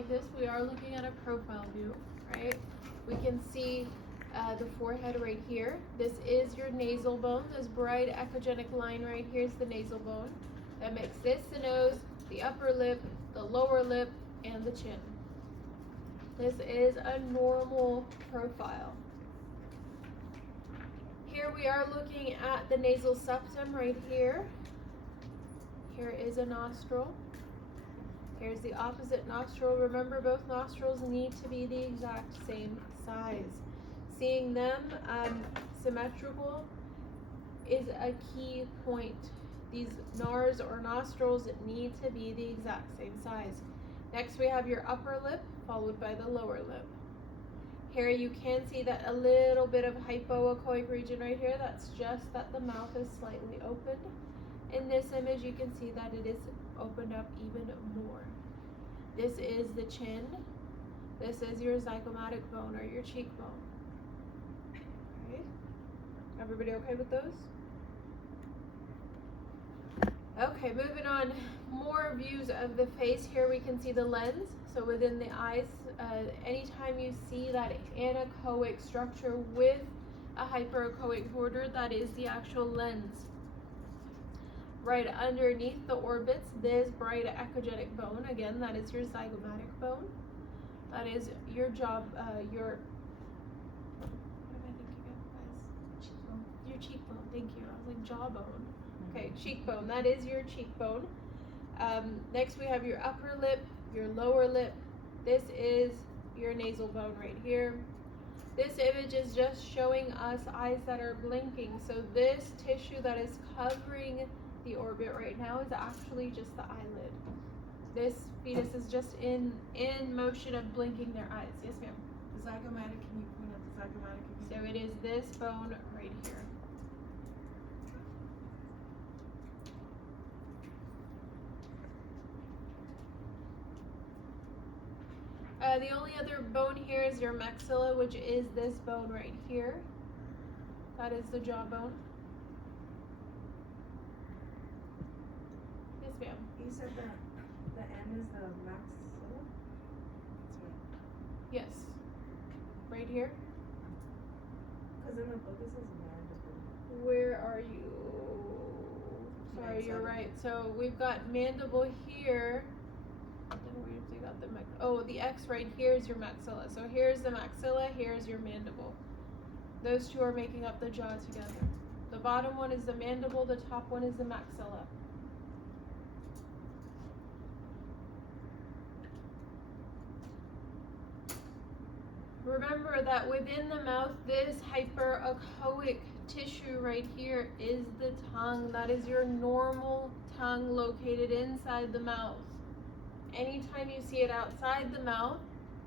like this, we are looking at a profile view, right? We can see the forehead right here. This is your nasal bone. This bright echogenic line right here is the nasal bone. That makes this the nose, the upper lip, the lower lip, and the chin. This is a normal profile. Here we are looking at the nasal septum right here. Here is a nostril. Here's the opposite nostril. Remember, both nostrils need to be the exact same size. Seeing them symmetrical is a key point. These NARs or nostrils need to be the exact same size. Next we have your upper lip followed by the lower lip. Here you can see that a little bit of hypoechoic region right here. That's just that the mouth is slightly opened. In this image you can see that it is opened up even more. This is the chin. This is your zygomatic bone or your cheekbone. Okay. Everybody okay with those? Okay, moving on. More views of the face. Here we can see the lens. So within the eyes, anytime you see that anechoic structure with a hyperechoic border, that is the actual lens. Right underneath the orbits, this bright echogenic bone, again, that is your zygomatic bone. That is your what am I thinking of as? Cheekbone. Your cheekbone, thank you. I was like jawbone. Okay, cheekbone, that is your cheekbone. Next we have your upper lip, your lower lip. This is your nasal bone right here. This image is just showing us eyes that are blinking. So this tissue that is covering the orbit right now is actually just the eyelid. This fetus is just in motion of blinking their eyes. Yes, ma'am? The zygomatic, can you point out the zygomatic again? So it is this bone right here. The only other bone here is your maxilla, which is this bone right here. That is the jawbone. Yes, ma'am. You said that the end is the maxilla? Yes. Right here. Because in the book it says mandible. Where are you? Sorry, you're right. So we've got mandible here. Then where have they got the the X right here is your maxilla. So here's the maxilla, here's your mandible. Those two are making up the jaw together. The bottom one is the mandible, the top one is the maxilla. Remember that within the mouth, this hyperechoic tissue right here is the tongue. That is your normal tongue located inside the mouth. Anytime you see it outside the mouth,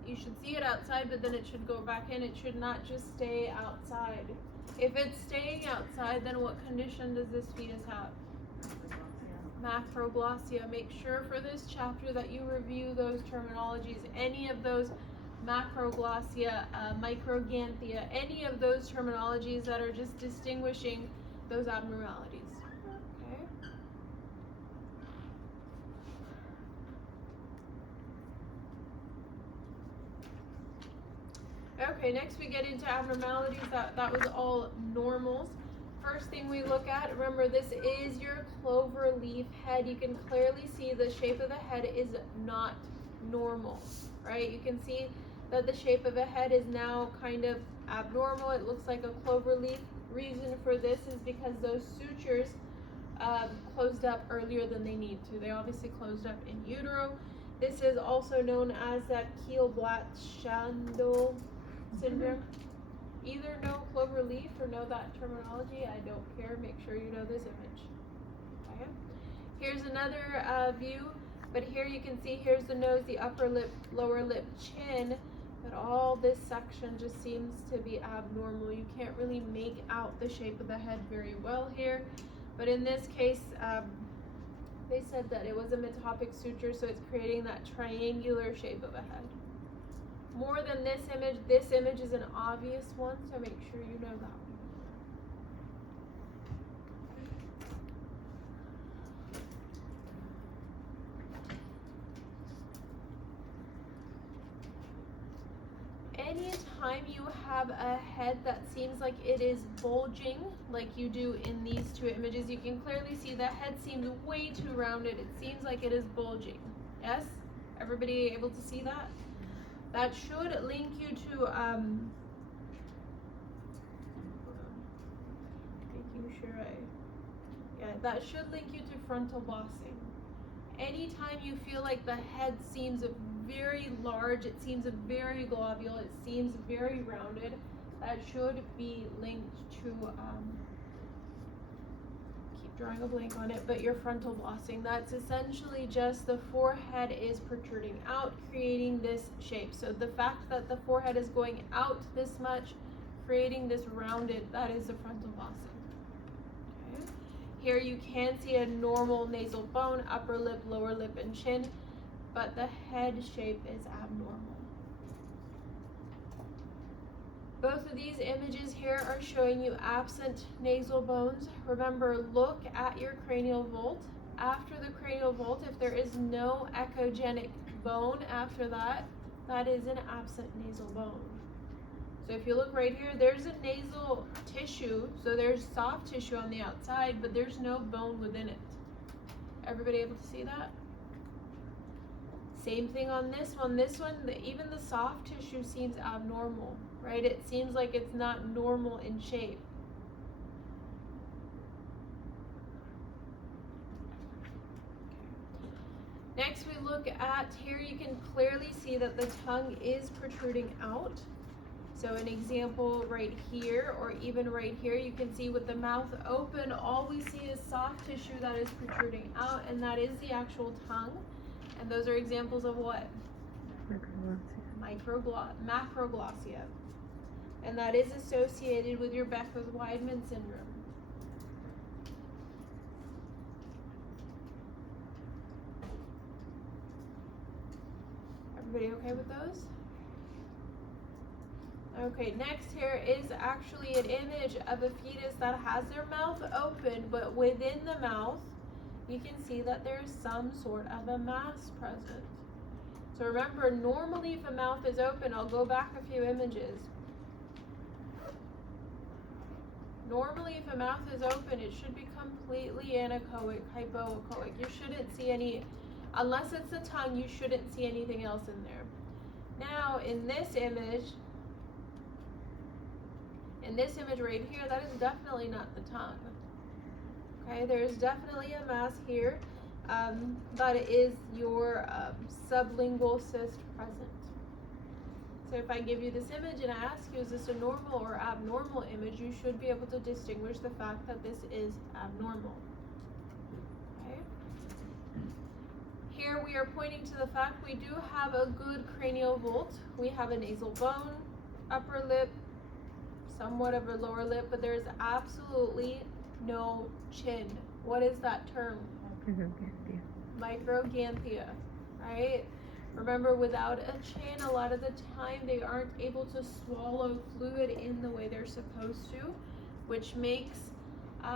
you should see it outside, but then it should go back in. It should not just stay outside. If it's staying outside, then what condition does this fetus have? Macroglossia. Make sure for this chapter that you review those terminologies. Any of those macroglossia, microganthia, any of those terminologies that are just distinguishing those abnormalities. Okay, next we get into abnormalities. That was all normals. First thing we look at, remember this is your clover leaf head. You can clearly see the shape of the head is not normal, right? You can see that the shape of the head is now kind of abnormal. It looks like a clover leaf. Reason for this is because those sutures closed up earlier than they need to. They obviously closed up in utero. This is also known as that Kiel-Blatt-Schandl syndrome. Either know clover leaf or know that terminology. I don't care. Make sure you know this image. Okay. Here's another view, but here you can see here's the nose, the upper lip, lower lip, chin, but all this section just seems to be abnormal. You can't really make out the shape of the head very well here, but in this case, they said that it was a metopic suture, so it's creating that triangular shape of a head. More than this image is an obvious one, so make sure you know that one. anytime you have a head that seems like it is bulging, like you do in these two images, you can clearly see the head seems way too rounded. It seems like it is bulging. Yes? Everybody able to see that? That should link you to, hold on. Making sure that should link you to frontal bossing. Anytime you feel like the head seems very large, it seems very globule, it seems very rounded, that should be linked to, keep drawing a blank on it, but your frontal bossing. That's essentially just the forehead is protruding out, creating this shape. So the fact that the forehead is going out this much, creating this rounded, that is the frontal bossing. Here you can see a normal nasal bone, upper lip, lower lip, and chin, but the head shape is abnormal. Both of these images here are showing you absent nasal bones. Remember, look at your cranial vault. After the cranial vault, if there is no echogenic bone after that, that is an absent nasal bone. So if you look right here, there's a nasal tissue, so there's soft tissue on the outside, but there's no bone within it. Everybody able to see that? Same thing on this one. This one, even the soft tissue seems abnormal, right? It seems like it's not normal in shape. Next we look at, here you can clearly see that the tongue is protruding out. So an example right here, or even right here, you can see with the mouth open, all we see is soft tissue that is protruding out, and that is the actual tongue. And those are examples of what? Macroglossia. And that is associated with your Beckwith-Weidman syndrome. Everybody okay with those? Okay, next here is actually an image of a fetus that has their mouth open, but within the mouth, you can see that there's some sort of a mass present. So remember, normally if a mouth is open, I'll go back a few images. Normally if a mouth is open, it should be completely anechoic, hypoechoic. You shouldn't see any, unless it's the tongue, you shouldn't see anything else in there. Now, in this image right here, that is definitely not the tongue. Okay, there's definitely a mass here, but it is your sublingual cyst present. So if I give you this image and I ask you, is this a normal or abnormal image, you should be able to distinguish the fact that this is abnormal. Okay. Here we are pointing to the fact we do have a good cranial vault. We have a nasal bone, upper lip, somewhat of a lower lip, but there's absolutely no chin. What is that term? Microganthia, right? Remember, without a chin, a lot of the time they aren't able to swallow fluid in the way they're supposed to, which makes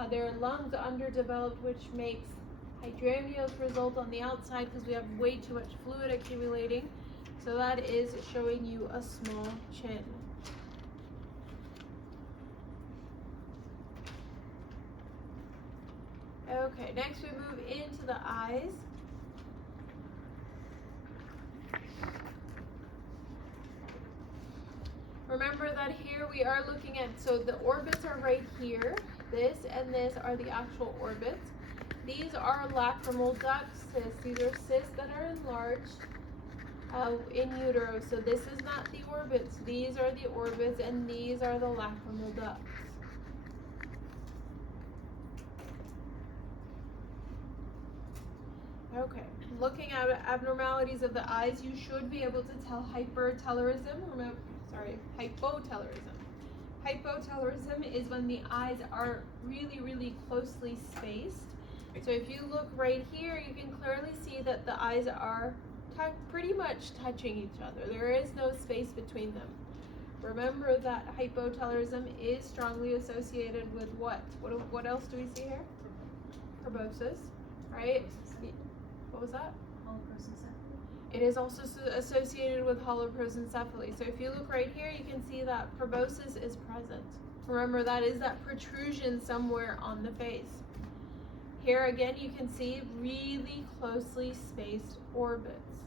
their lungs underdeveloped, which makes hydrangeas result on the outside because we have way too much fluid accumulating. So that is showing you a small chin. Okay, next we move into the eyes. Remember that here we are looking at, so the orbits are right here. This and this are the actual orbits. These are lacrimal duct cysts. These are cysts that are enlarged in utero. So this is not the orbits. These are the orbits and these are the lacrimal ducts. Okay, looking at abnormalities of the eyes, you should be able to tell hypertelorism. Hypotelorism. Hypotelorism is when the eyes are really, really closely spaced. So if you look right here, you can clearly see that the eyes are pretty much touching each other. There is no space between them. Remember that hypotelorism is strongly associated with what? What else do we see here? Proboscis, right? What was that? It is also associated with holoprosencephaly. So if you look right here, you can see that proboscis is present. Remember, that is that protrusion somewhere on the face. Here again, you can see really closely spaced orbits.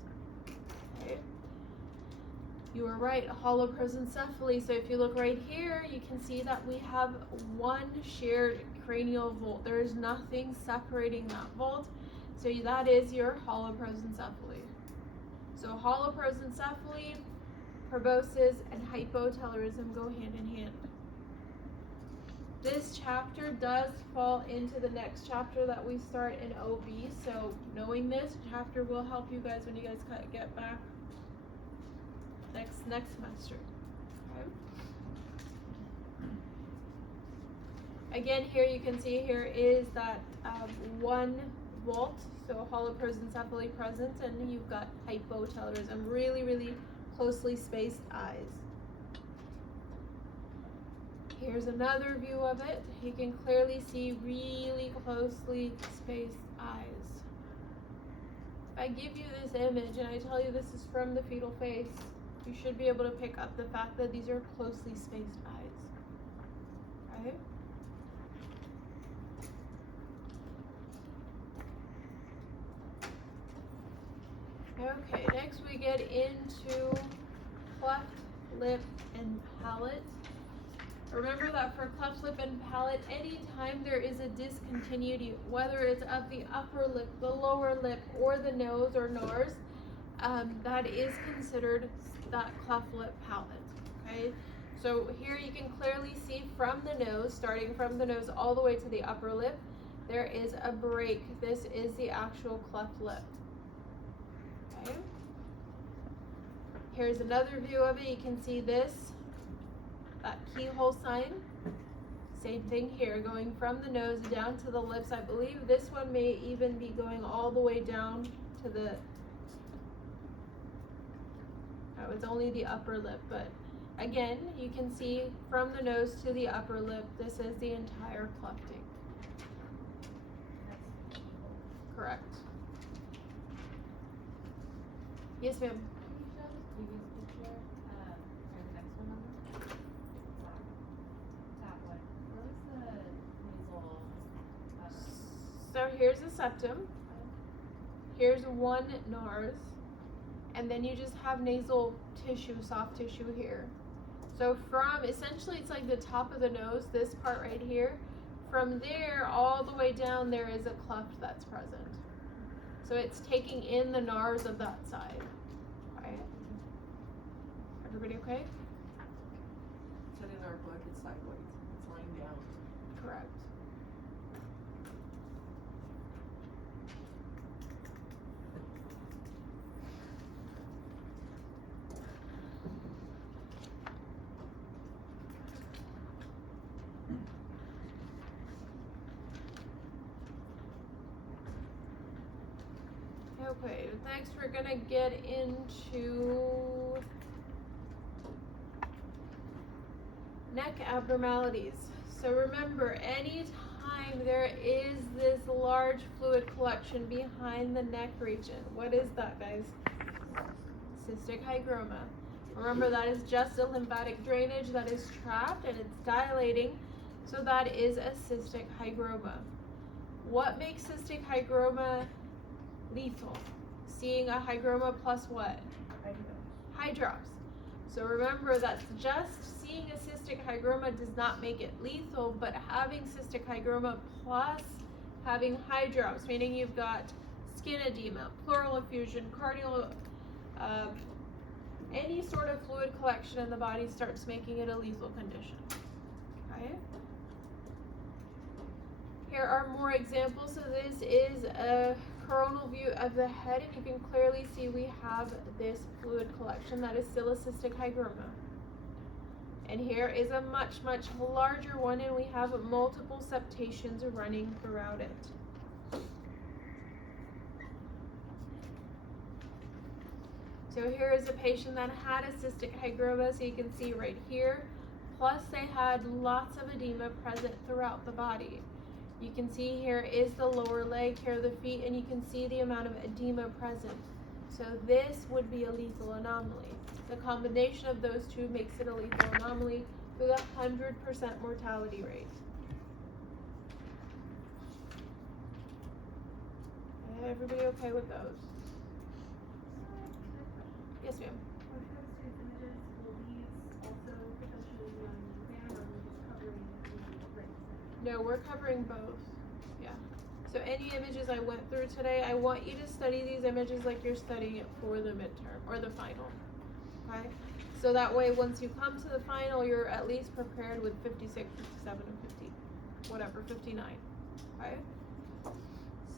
Okay. You were right, holoprosencephaly. So if you look right here, you can see that we have one shared cranial vault. There is nothing separating that vault. So that is your holoprosencephaly. So holoprosencephaly, proboscis, and hypotelorism go hand in hand. This chapter does fall into the next chapter that we start in OB. So knowing this chapter will help you guys when you guys get back next semester. Okay. Again, here you can see here is that one vault, so holoprosencephaly present, and you've got hypotelorism, really, really closely spaced eyes. Here's another view of it. You can clearly see really closely spaced eyes. If I give you this image and I tell you this is from the fetal face, you should be able to pick up the fact that these are closely spaced eyes. Right? Okay, next we get into cleft lip and palate. Remember that for cleft lip and palate, anytime there is a discontinuity, whether it's of the upper lip, the lower lip, or the nose or NARS, that is considered that cleft lip palate. Okay, so here you can clearly see from the nose, starting from the nose all the way to the upper lip, there is a break. This is the actual cleft lip. Okay. Here's another view of it. You can see this, that keyhole sign. Same thing here, going from the nose down to the lips. I believe this one may even be going all the way down to the, oh, it's only the upper lip, but again, you can see from the nose to the upper lip, this is the entire clefting. Correct. Yes, ma'am. Can you show this previous picture, or the next one on there? That one. Where was the nasal? So here's a septum. Here's one NARS. And then you just have nasal tissue, soft tissue here. So from, essentially it's like the top of the nose, this part right here. From there all the way down there is a cleft that's present. So it's taking in the NARS of that side. Right? Everybody okay? So in our book, it's sideways. It's lying down. Correct. Okay, next we're gonna get into neck abnormalities. So remember, anytime there is this large fluid collection behind the neck region, what is that, guys? Cystic hygroma. Remember, that is just a lymphatic drainage that is trapped and it's dilating, so that is a cystic hygroma. What makes cystic hygroma lethal? Seeing a hygroma plus what? Hydrops. So remember, that's just seeing a cystic hygroma does not make it lethal, but having cystic hygroma plus having hydrops, meaning you've got skin edema, pleural effusion, cardial, any sort of fluid collection in the body starts making it a lethal condition. Okay? Here are more examples. So this is a coronal view of the head, and you can clearly see we have this fluid collection that is still a cystic hygroma. And here is a much, much larger one, and we have multiple septations running throughout it. So here is a patient that had a cystic hygroma, so you can see right here, plus they had lots of edema present throughout the body. You can see here is the lower leg, here are the feet, and you can see the amount of edema present. So this would be a lethal anomaly. The combination of those two makes it a lethal anomaly with a 100% mortality rate. Everybody okay with those? Yes, ma'am. When it comes to images, will these also potentially be on the exam, or are we just covering the brain center? No, we're covering both. Yeah. So any images I went through today, I want you to study these images like you're studying it for the midterm or the final. Okay? So that way once you come to the final, you're at least prepared with 56, 57, and 50. Whatever, 59. Okay?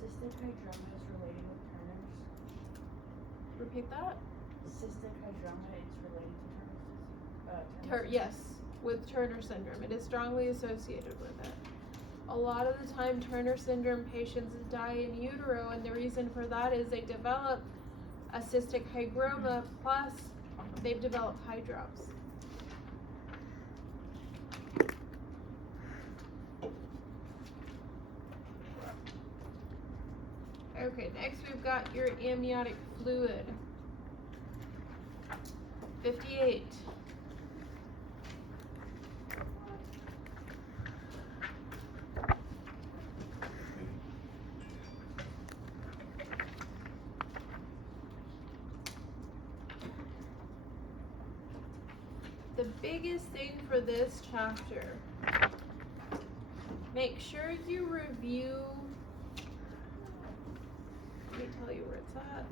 Cystic hydroma is related with Turner's. Repeat that. Cystic hydroma is related to Turner's. Yes, with Turner syndrome. It is strongly associated with it. A lot of the time Turner syndrome patients die in utero, and the reason for that is they develop a cystic hygroma plus they've developed hydrops. Okay, next we've got your amniotic fluid. 58. The biggest thing for this chapter, make sure you review, let me tell you where it's at.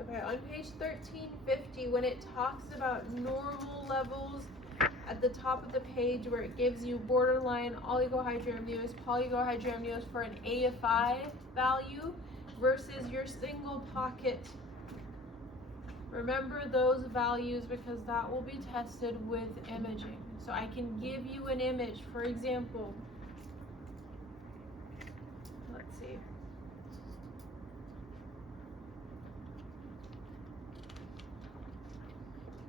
Okay, on page 1350, when it talks about normal levels, at the top of the page where it gives you borderline oligohydramnios, polygohydramnios for an AFI value versus your single pocket. Remember those values because that will be tested with imaging. So I can give you an image, for example, let's see.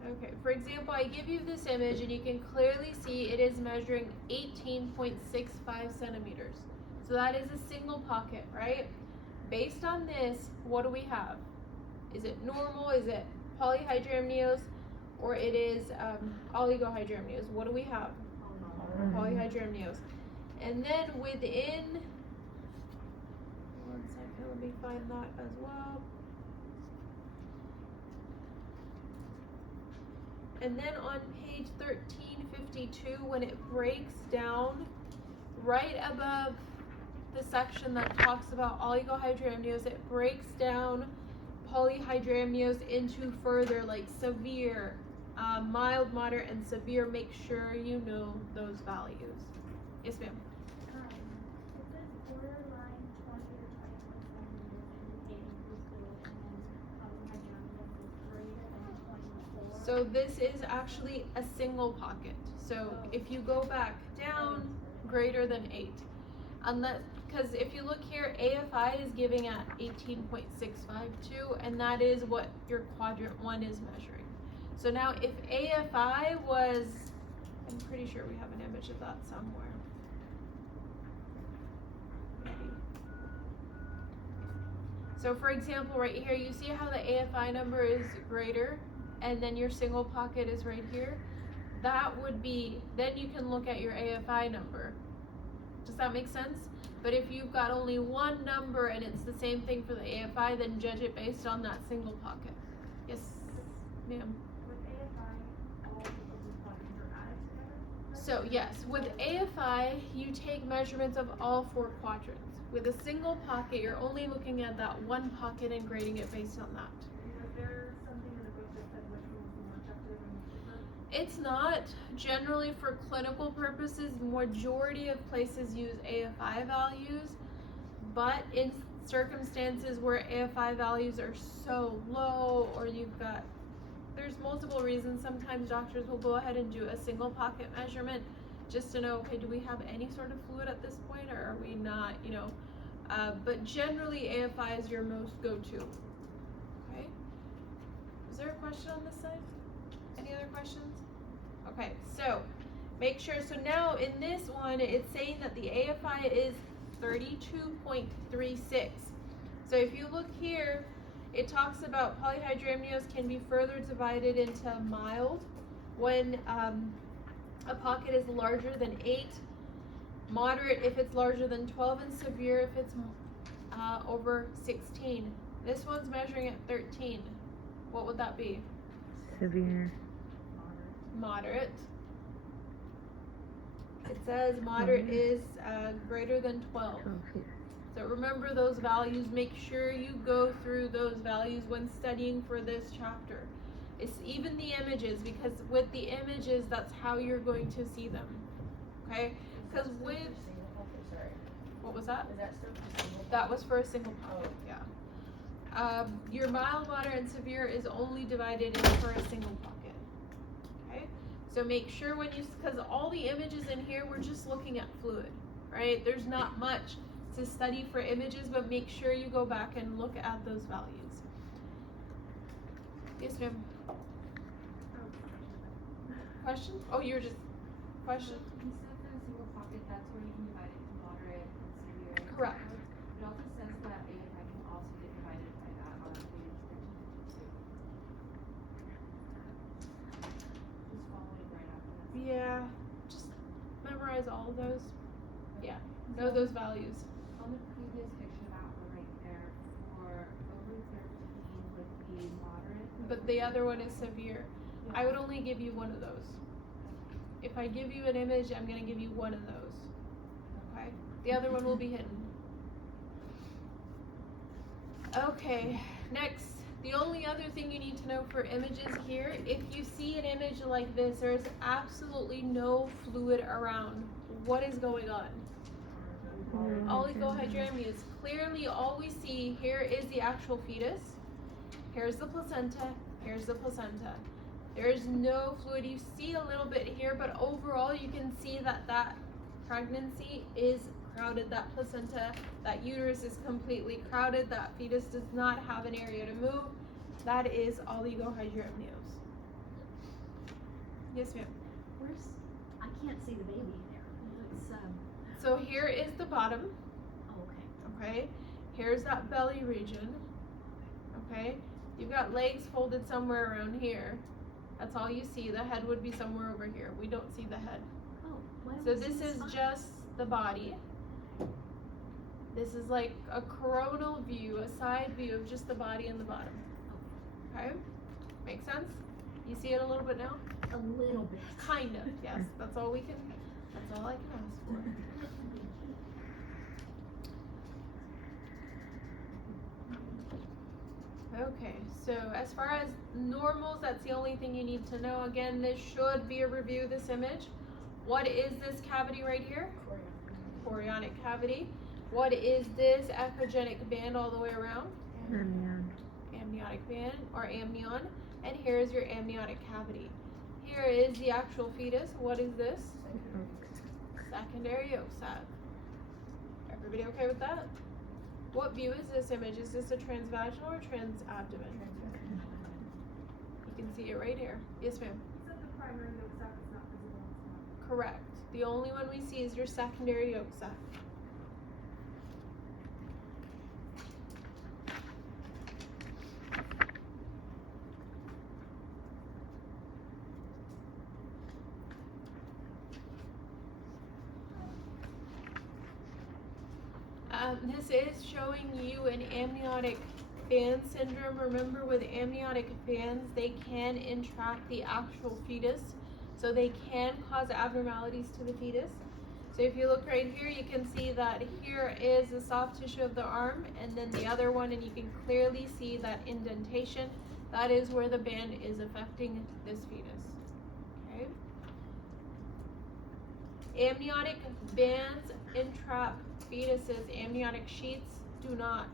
Okay, for example, I give you this image and you can clearly see it is measuring 18.65 centimeters. So that is a single pocket, right? Based on this, what do we have? Is it normal? Is it polyhydramnios? Or it is oligohydramnios? What do we have? Polyhydramnios. And then within, one second, let me find that as well. And then on page 1352, when it breaks down, right above the section that talks about oligohydramnios, it breaks down polyhydramnios into further, like severe, mild, moderate, and severe. Make sure you know those values. Yes, ma'am. It says borderline 20 or 21 centimeters indicating blue fluid, and then polyhydramnios is greater than 24. So this is actually a single pocket. So if you go back down, greater than 8. Unless, because if you look here, AFI is giving at 18.652, and that is what your quadrant 1 is measuring. So now if AFI was, I'm pretty sure we have an image of that somewhere. Maybe. So for example, right here, you see how the AFI number is greater, and then your single pocket is right here? That would be, then you can look at your AFI number. Does that make sense? But if you've got only one number and it's the same thing for the AFI, then judge it based on that single pocket. Yes, ma'am. With AFI, all of these quadrants are added together? So yes, with AFI, you take measurements of all 4 quadrants. With a single pocket, you're only looking at that one pocket and grading it based on that. Was there something in the book that said which one was more effective and cheaper? It's not. Generally, for clinical purposes, majority of places use AFI values, but in circumstances where AFI values are so low, or there's multiple reasons, sometimes doctors will go ahead and do a single pocket measurement just to know, okay, do we have any sort of fluid at this point, or are we not, but generally AFI is your most go-to. Okay? Is there a question on this side? Any other questions? Okay, so make sure, so now in this one, it's saying that the AFI is 32.36. So if you look here, it talks about polyhydramnios can be further divided into mild when a pocket is larger than 8, moderate if it's larger than 12, and severe if it's over 16. This one's measuring at 13. What would that be? Severe. Moderate. It says moderate is greater than 12. 12 here. So remember those values. Make sure you go through those values when studying for this chapter. It's even the images, because with the images, that's how you're going to see them. Okay? Because with, what was that? Is that still for single? That was for a single pocket, yeah. Your mild, moderate, and severe is only divided in for a single pocket. Okay? So make sure when you, because all the images in here, we're just looking at fluid, right? There's not much to study for images, but make sure you go back and look at those values. Yes, ma'am. Question? Oh, you're just, question? You said for a single pocket, that's where you can divide it into moderate and severe. Correct. It also says that AFI can also get divided by that on page 1352. Just following right after that. Yeah, just memorize all of those. Yeah, know those values. On the previous picture that were right there, for over 13 would be moderate. But the other one is severe. I would only give you one of those. If I give you an image, I'm going to give you one of those. Okay? The other one will be hidden. Okay, next. The only other thing you need to know for images here, if you see an image like this, there's absolutely no fluid around. What is going on? Oligohydramnios. Clearly, all we see here is the actual fetus. Here's the placenta. Here's the placenta. There is no fluid. You see a little bit here, but overall you can see that that pregnancy is crowded. That placenta, that uterus is completely crowded. That fetus does not have an area to move. That is oligohydramnios. Yes, ma'am. Where's, I can't see the baby in there. It's, So here is the bottom. oh, okay. Okay. Here's that belly region. Okay. You've got legs folded somewhere around here. That's all you see. The head would be somewhere over here. We don't see the head. Oh, why So don't we this see is spine? just the body. This is like a coronal view, a side view of just the body and the bottom. Okay? Make sense? You see it a little bit now? A little bit. Kind of, yes. That's all I can ask for. Okay, so as far as normals, that's the only thing you need to know. Again, this should be a review, this image. What is this cavity right here? Chorionic cavity. What is this echogenic band all the way around? Amnion. Amniotic band or amnion. And here is your amniotic cavity. Here is the actual fetus. What is this? Secondary yolk sac. Everybody okay with that? What view is this image? Is this a transvaginal or transabdomen? You can see it right here. Yes, ma'am. Is that the primary yolk sac is not visible on the top? Correct. The only one we see is your secondary yolk sac. This is showing you an amniotic band syndrome. Remember, with amniotic bands, they can entrap the actual fetus, so they can cause abnormalities to the fetus. So if you look right here, you can see that here is the soft tissue of the arm, and then the other one, and you can clearly see that indentation. That is where the band is affecting this fetus. Okay. Amniotic bands entrap fetuses. Amniotic sheets do not.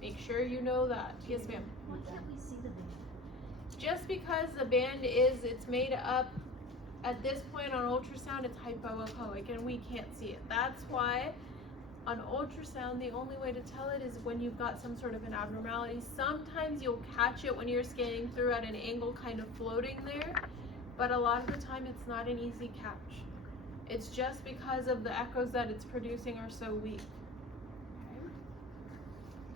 Make sure you know that. Yes, ma'am. Why can't we see the baby? Just because the band it's made up at this point on ultrasound, it's hypoechoic and we can't see it. That's why On ultrasound, the only way to tell it is when you've got some sort of an abnormality. Sometimes you'll catch it when you're scanning through at an angle kind of floating there, but a lot of the time it's not an easy catch. It's just because of the echoes that it's producing are so weak.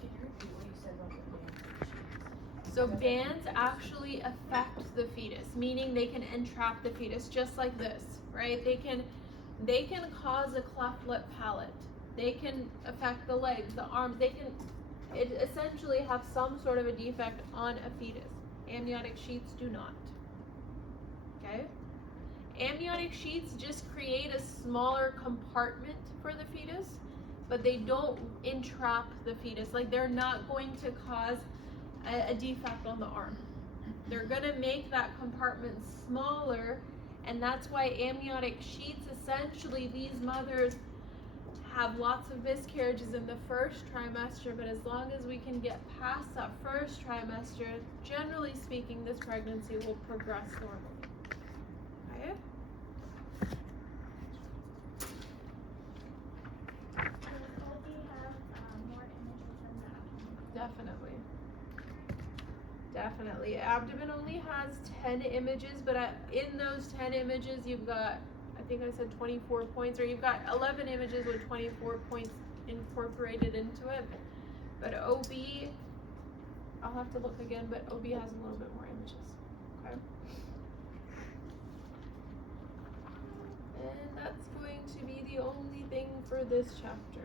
Can you repeat what you said about the bands? So bands actually affect the fetus, meaning they can entrap the fetus just like this, right? They can cause a cleft lip palate. They can affect the legs, the arms. It essentially have some sort of a defect on a fetus. Amniotic sheaths do not. Okay? Amniotic sheaths just create a smaller compartment for the fetus, but they don't entrap the fetus. Like, they're not going to cause a defect on the arm. They're gonna make that compartment smaller, and that's why amniotic sheaths, essentially, these mothers have lots of miscarriages in the first trimester, but as long as we can get past that first trimester, generally speaking, this pregnancy will progress normally. Okay? Does OB have more images than the abdomen? Definitely. Abdomen only has 10 images, but in those 10 images, you've got, I think I said 24 points, or you've got 11 images with 24 points incorporated into it. But OB, I'll have to look again, but OB has a little bit more images. Okay? And that's going to be the only thing for this chapter.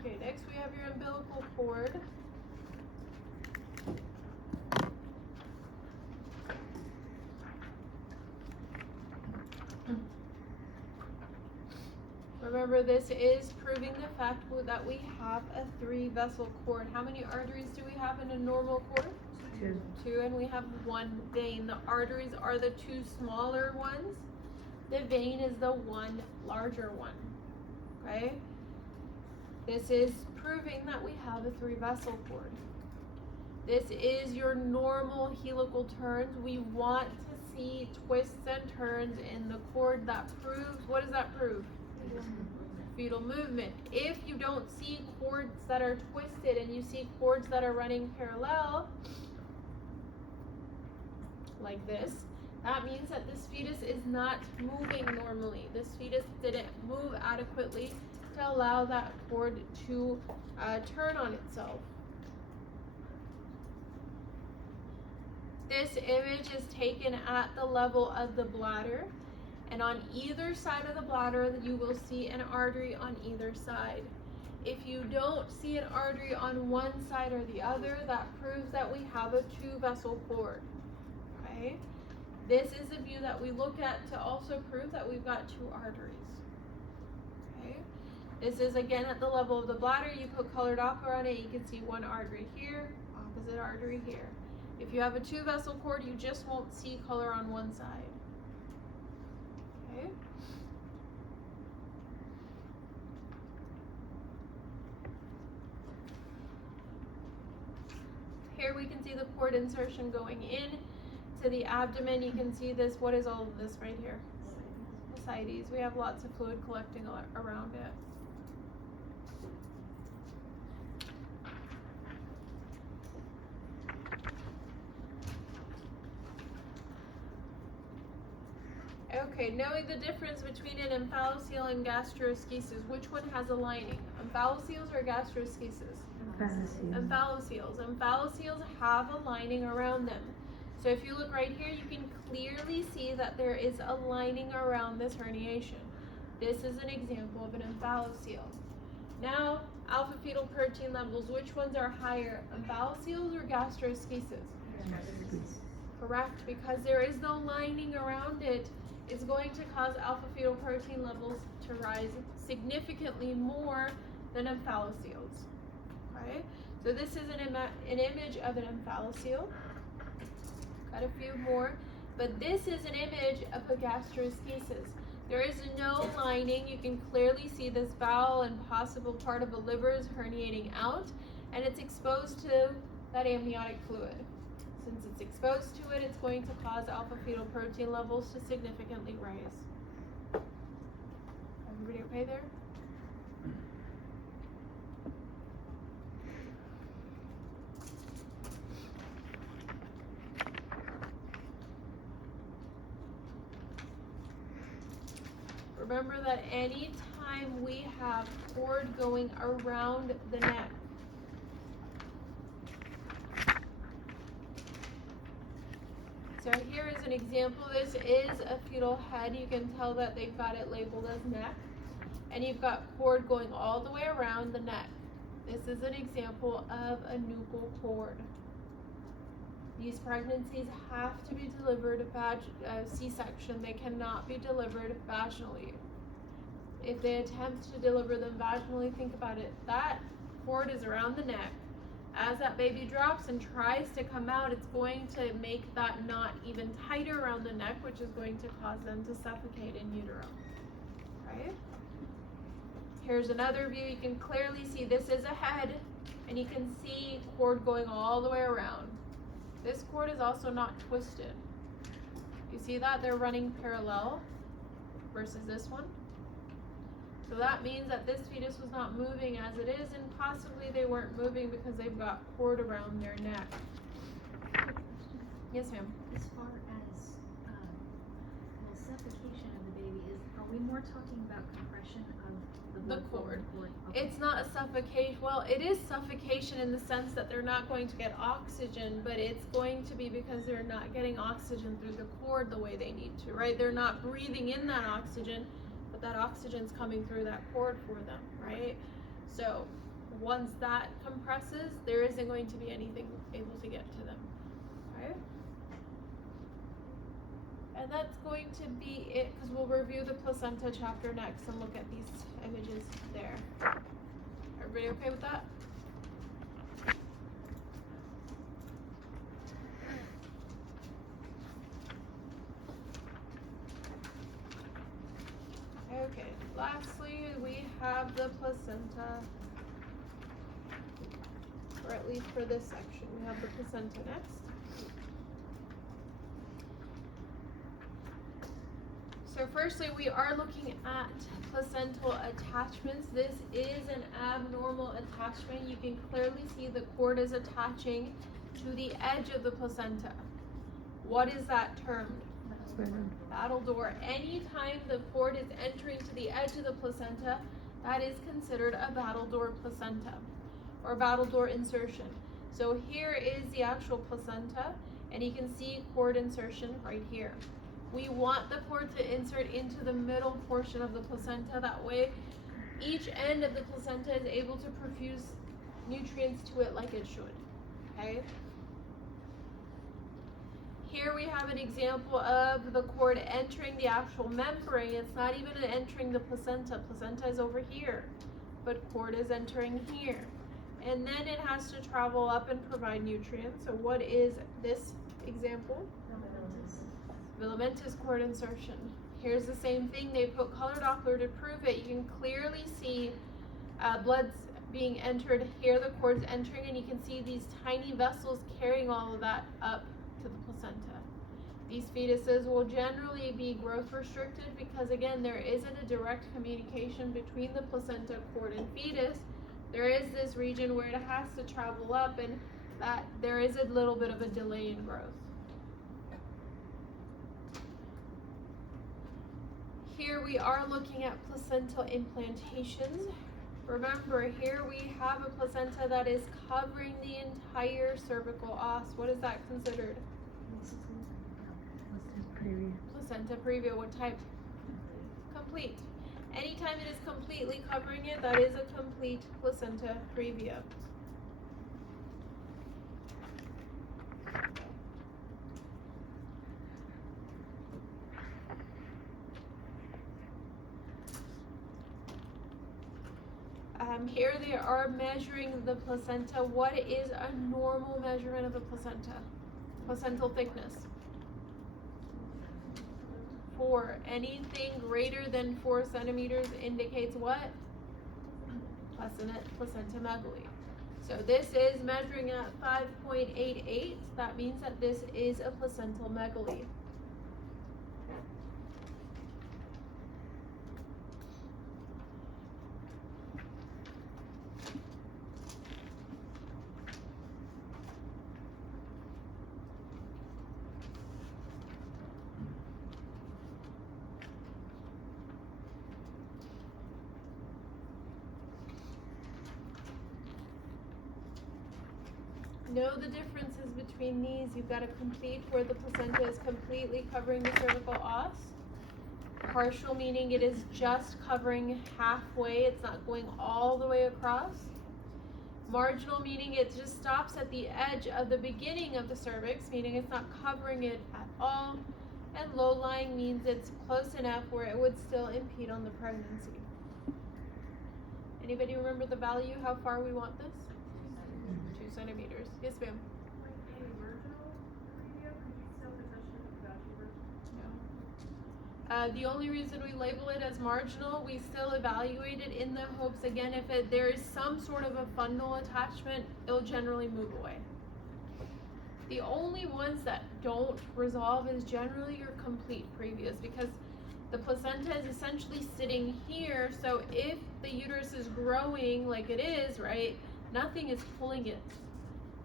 Okay, next we have your umbilical cord. Remember, this is proving the fact that we have a 3-vessel cord. How many arteries do we have in a normal cord? 2. 2, and we have 1 vein. The arteries are the 2 smaller ones. The vein is the 1 larger one. Okay? This is proving that we have a 3-vessel cord. This is your normal helical turns. We want to see twists and turns in the cord. That proves, what does that prove? Fetal movement. If you don't see cords that are twisted and you see cords that are running parallel, like this, that means that this fetus is not moving normally. This fetus didn't move adequately to allow that cord to turn on itself. This image is taken at the level of the bladder, and on either side of the bladder you will see an artery on either side. If you don't see an artery on one side or the other, that proves that we have a 2-vessel cord. Okay? This is the view that we look at to also prove that we've got 2 arteries. Okay? This is again at the level of the bladder. You put colored ochre on it, you can see 1 artery here, opposite artery here. If you have a 2-vessel cord, you just won't see color on one side. Okay? Here we can see the cord insertion going in to the abdomen. You can see this. What is all of this right here? Ascites. We have lots of fluid collecting around it. Okay, knowing the difference between an omphalocele and gastroschisis, which one has a lining? Omphalocele or gastroschisis? Omphalocele. Omphalocele have a lining around them. So if you look right here, you can clearly see that there is a lining around this herniation. This is an example of an omphalocele. Now, alpha fetal protein levels, which ones are higher, omphalocele or gastroschisis? Correct, because there is no lining around it. It's going to cause alpha fetal protein levels to rise significantly more than omphalocele. Okay, so this is an image of an omphalocele. Got a few more. But this is an image of a gastroschisis. There is no lining. You can clearly see this bowel and possible part of the liver is herniating out, and it's exposed to that amniotic fluid. Since it's exposed to it, it's going to cause alpha fetal protein levels to significantly rise. Everybody okay there? Remember that any time we have cord going around the neck, so here is an example. This is a fetal head. You can tell that they've got it labeled as neck. And you've got cord going all the way around the neck. This is an example of a nuchal cord. These pregnancies have to be delivered C-section. They cannot be delivered vaginally. If they attempt to deliver them vaginally, think about it. That cord is around the neck. As that baby drops and tries to come out, it's going to make that knot even tighter around the neck, which is going to cause them to suffocate in utero. Right? Here's another view. You can clearly see this is a head, and you can see cord going all the way around. This cord is also not twisted. You see that? They're running parallel versus this one. So that means that this fetus was not moving as it is, and possibly they weren't moving because they've got cord around their neck. Yes, ma'am. As far as, suffocation of the baby, are we more talking about compression of The flow cord. in the cord? Okay. It's not a suffocation. Well, it is suffocation in the sense that they're not going to get oxygen, but it's going to be because they're not getting oxygen through the cord the way they need to, right? They're not breathing in that oxygen, but that oxygen's coming through that cord for them, right? So once that compresses, there isn't going to be anything able to get to them, right? And that's going to be it, because we'll review the placenta chapter next and look at these images there. Everybody okay with that? Okay, lastly, we have the placenta, or at least for this section, we have the placenta next. So firstly, we are looking at placental attachments. This is an abnormal attachment. You can clearly see the cord is attaching to the edge of the placenta. What is that termed? Battledore. Anytime the cord is entering to the edge of the placenta, that is considered a battledore placenta or battledore insertion. So here is the actual placenta, and you can see cord insertion right here. We want the cord to insert into the middle portion of the placenta. That way, each end of the placenta is able to perfuse nutrients to it like it should. Okay? Here we have an example of the cord entering the actual membrane. It's not even entering the placenta. Placenta is over here, but cord is entering here. And then it has to travel up and provide nutrients. So what is this example? Filamentous cord insertion. Here's the same thing. They put color Doppler to prove it. You can clearly see blood's being entered here, the cord's entering, and you can see these tiny vessels carrying all of that up to the placenta. These fetuses will generally be growth restricted because, again, there isn't a direct communication between the placenta, cord, and fetus. There is this region where it has to travel up, and that there is a little bit of a delay in growth. Here we are looking at placental implantations. Remember, here we have a placenta that is covering the entire cervical os. What is that considered? Placenta previa. What type? Complete. Anytime it is completely covering it, that is a complete placenta previa. Here they are measuring the placenta. What is a normal measurement of the placenta? Placental thickness. 4. Anything greater than 4 centimeters indicates what? Placentamegaly. So this is measuring at 5.88. That means that this is a placental megaly. Know the differences between these. You've got a complete where the placenta is completely covering the cervical os. Partial meaning it is just covering halfway, it's not going all the way across. Marginal meaning it just stops at the edge of the beginning of the cervix, meaning it's not covering it at all. And low lying means it's close enough where it would still impede on the pregnancy. Anybody remember the value, how far we want this? 2 centimeters. Yes, ma'am. Like a virginal preview, could you still potentially have vaginal birth? The only reason we label it as marginal, we still evaluate it in the hopes, again, if there is some sort of a fundal attachment, it'll generally move away. The only ones that don't resolve is generally your complete previous, because the placenta is essentially sitting here, so if the uterus is growing like it is, right, nothing is pulling it.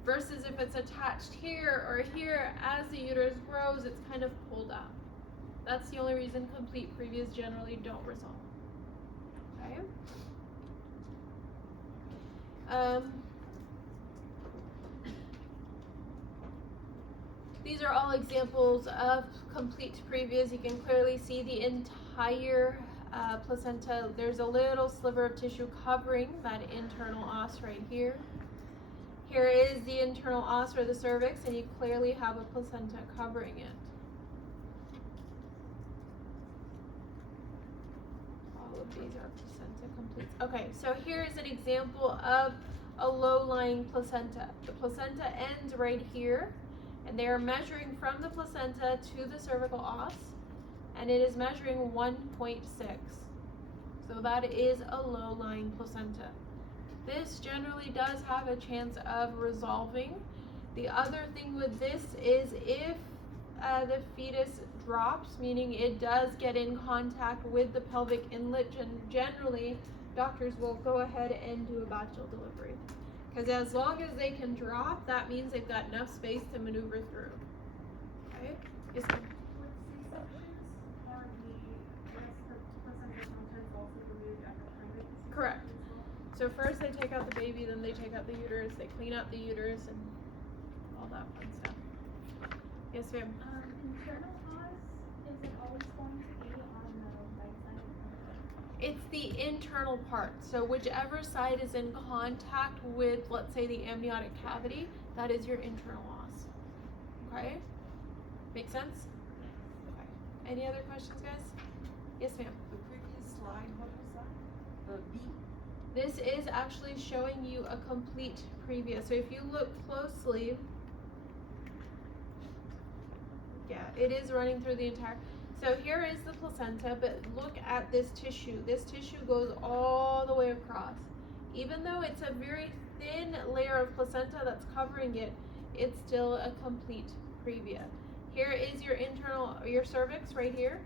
Versus if it's attached here or here, as the uterus grows, it's kind of pulled out. That's the only reason complete previous generally don't resolve. Okay? These are all examples of complete previous. You can clearly see the entire placenta. There's a little sliver of tissue covering that internal os right here. Here is the internal os for the cervix, and you clearly have a placenta covering it. All of these are placenta completes. Okay, so here is an example of a low-lying placenta. The placenta ends right here, and they are measuring from the placenta to the cervical os, and it is measuring 1.6. So that is a low-lying placenta. This generally does have a chance of resolving. The other thing with this is if the fetus drops, meaning it does get in contact with the pelvic inlet, generally doctors will go ahead and do a vaginal delivery. Because as long as they can drop, that means they've got enough space to maneuver through. Okay? Yes, ma'am. With C-sections, are the placenta contents also removed after pregnancy? Correct. So first they take out the baby, then they take out the uterus, they clean out the uterus and all that fun stuff. Yes, ma'am. Internal os, is it always going to be on the right side of the pelvis? It's the internal part. So whichever side is in contact with, let's say, the amniotic cavity, that is your internal os. Okay? Make sense? Okay. Any other questions, guys? Yes, ma'am. The previous slide, what was that? The B? This is actually showing you a complete previous. So if you look closely, yeah, it is running through the entire. So here is the placenta, but look at this tissue. This tissue goes all the way across. Even though it's a very thin layer of placenta that's covering it, it's still a complete previa. Here is your cervix right here.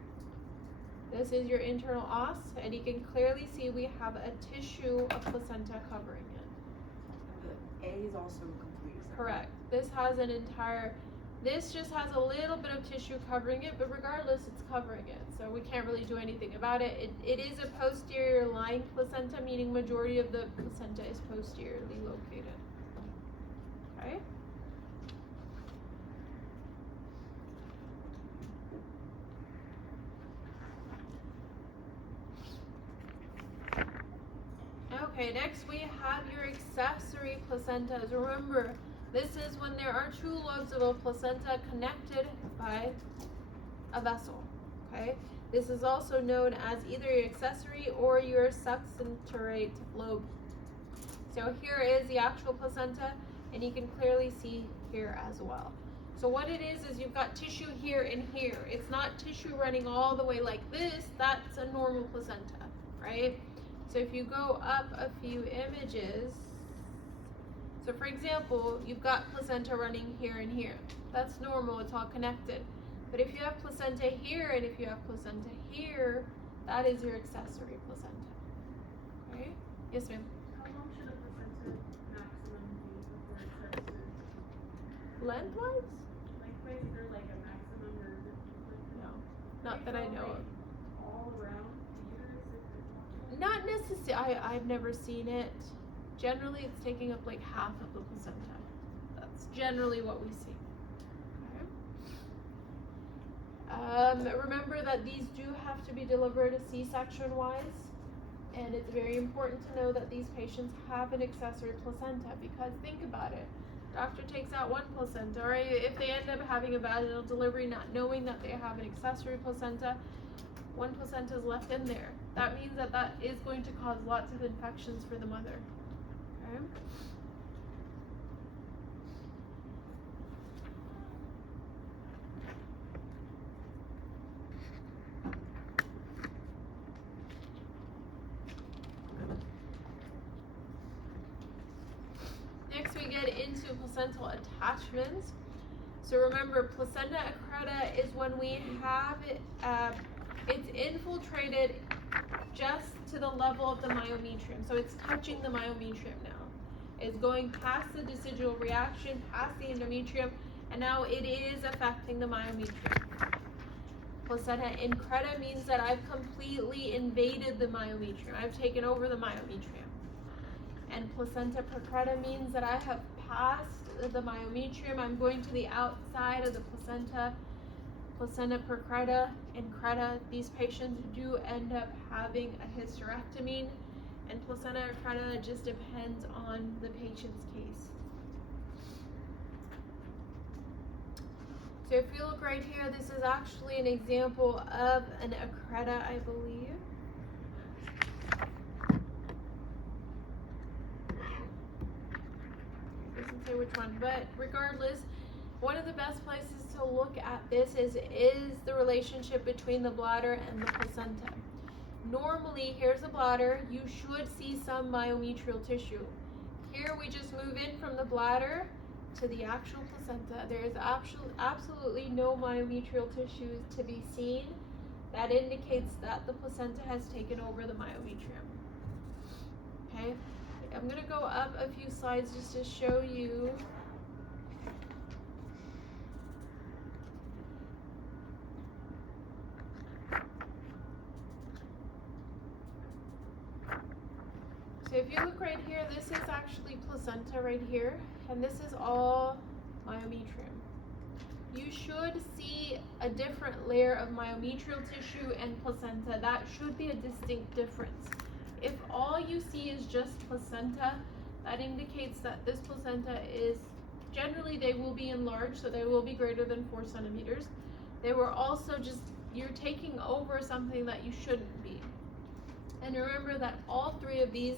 This is your internal os, and you can clearly see we have a tissue of placenta covering it. And the A is also complete. Is that Correct. This just has a little bit of tissue covering it, but regardless, it's covering it. So we can't really do anything about it. It is a posterior lying placenta, meaning majority of the placenta is posteriorly located. Okay? Okay, next we have your accessory placentas. Remember, this is when there are 2 lobes of a placenta connected by a vessel. Okay? This is also known as either your accessory or your subcentrate lobe. So here is the actual placenta, and you can clearly see here as well. So what it is you've got tissue here and here. It's not tissue running all the way like this. That's a normal placenta, right? So if you go up a few images, so for example, you've got placenta running here and here. That's normal, it's all connected. But if you have placenta here and if you have placenta here, that is your accessory placenta. Okay? Yes, ma'am. How long should a placenta maximum be before it starts to, Lengthwise? lengthwise, is there like a maximum or is it like? No, not that I know of. All around the uterus if it's possible? Not necessarily. I've never seen it. Generally, it's taking up like half of the placenta. That's generally what we see. Okay. Remember that these do have to be delivered C-section wise, and it's very important to know that these patients have an accessory placenta, because think about it. Doctor takes out one placenta, or if they end up having a vaginal delivery not knowing that they have an accessory placenta, one placenta is left in there. That means that that is going to cause lots of infections for the mother. Okay? Next we get into placental attachments. So remember, placenta accreta is when we have it, it's infiltrated just to the level of the myometrium. So it's touching the myometrium now. It's going past the decidual reaction, past the endometrium, and now it is affecting the myometrium. Placenta increta means that I've completely invaded the myometrium. I've taken over the myometrium. And placenta percreta means that I have passed the myometrium. I'm going to the outside of the placenta. Placenta percreta and creta, these patients do end up having a hysterectomy, and placenta accreta just depends on the patient's case. So if you look right here, this is actually an example of an accreta, I believe. Doesn't say which one, but regardless, one of the best places to look at this is the relationship between the bladder and the placenta. Normally, here's a bladder, you should see some myometrial tissue. Here we just move in from the bladder to the actual placenta. There is absolutely no myometrial tissue to be seen. That indicates that the placenta has taken over the myometrium. Okay, I'm gonna go up a few slides just to show you. So if you look right here, this is actually placenta right here, and this is all myometrium. You should see a different layer of myometrial tissue and placenta. That should be a distinct difference. If all you see is just placenta, that indicates that this placenta is, generally they will be enlarged, so they will be greater than 4 centimeters. They were also just, you're taking over something that you shouldn't be. And remember that all three of these,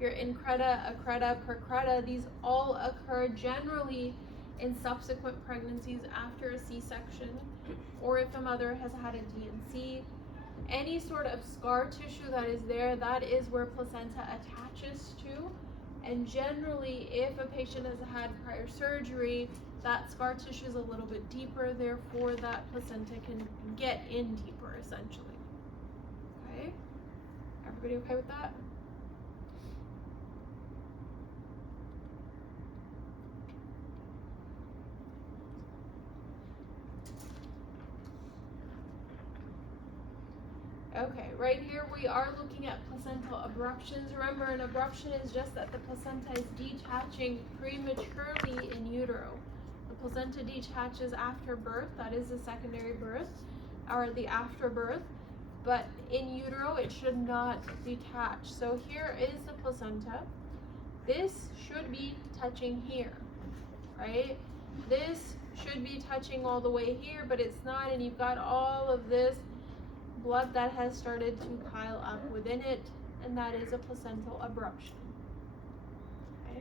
your increta, accreta, percreta, these all occur generally in subsequent pregnancies after a C-section, or if a mother has had a D&C. Any sort of scar tissue that is there, that is where placenta attaches to. And generally, if a patient has had prior surgery, that scar tissue is a little bit deeper, therefore that placenta can get in deeper, essentially. Okay? Everybody okay with that? Okay, right here we are looking at placental abruptions. Remember, an abruption is just that the placenta is detaching prematurely in utero. The placenta detaches after birth, that is the secondary birth, or the afterbirth, but in utero it should not detach. So here is the placenta. This should be touching here, right? This should be touching all the way here, but it's not, and you've got all of this blood that has started to pile up within it, and that is a placental abruption. Okay?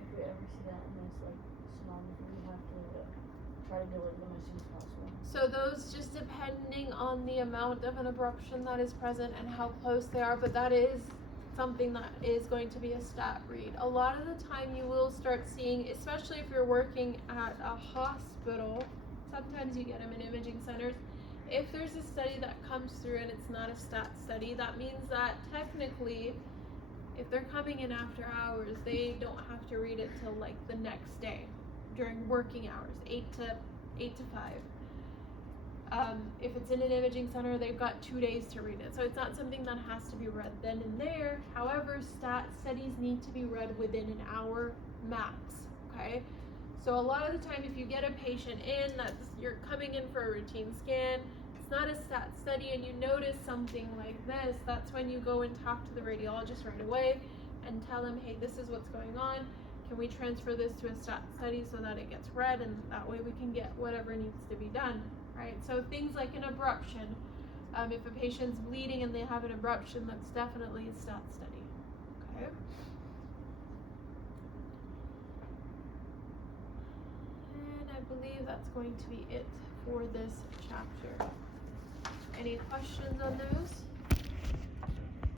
If we ever see that in this like small we have to try to get rid of them as soon as possible. So those just depending on the amount of an abruption that is present and how close they are, but that is something that is going to be a stat read. A lot of the time you will start seeing, especially if you're working at a hospital, sometimes you get them in imaging centers. If there's a study that comes through and it's not a stat study, that means that technically, if they're coming in after hours, they don't have to read it till like the next day during working hours, 8 to 5. If it's in an imaging center, they've got 2 days to read it. So it's not something that has to be read then and there. However, stat studies need to be read within an hour max, okay? So a lot of the time if you get a patient in, you're coming in for a routine scan, it's not a stat study, and you notice something like this, that's when you go and talk to the radiologist right away and tell them, hey, this is what's going on. Can we transfer this to a stat study so that it gets read, and that way we can get whatever needs to be done, right? So things like an abruption, if a patient's bleeding and they have an abruption, that's definitely a stat study, okay? And I believe that's going to be it for this chapter. Any questions on those?